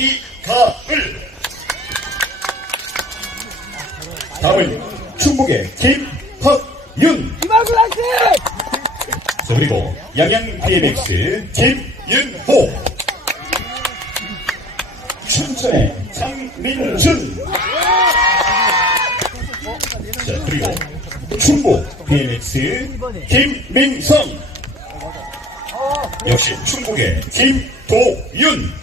이가을. 다음은 충북의 김학윤. 이만수 나이스! 자, 그리고 양양 BMX 김윤호. 춘천의 장민준. 자 그리고 충북 BMX 김민성. 역시 충북의 김도윤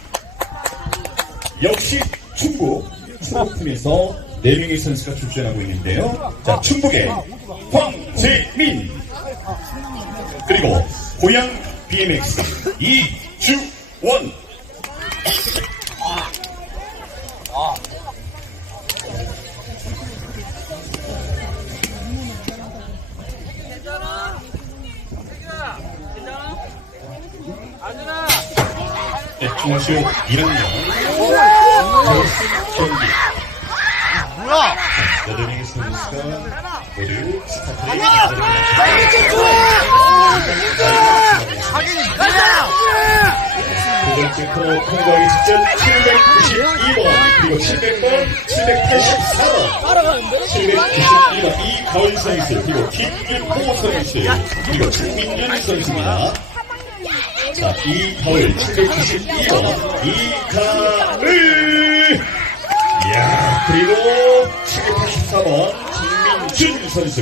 역시 충북 충북팀에서 4명의 선수가 출전하고 있는데요. 자 충북의 황재민. 그리고 고향 BMX 이주원. 네, 중학교 1학년 여덟명의 선수가 모두 스타트를 두 번째 코너 통과하기 직전 792번 그리고 700번 784번 792번 이가을 선수 그리고 김윤호 선수 그리고 장민현 선수입니다 자 이가을 792번 이가을 이야 그리고 784번 장민준 선수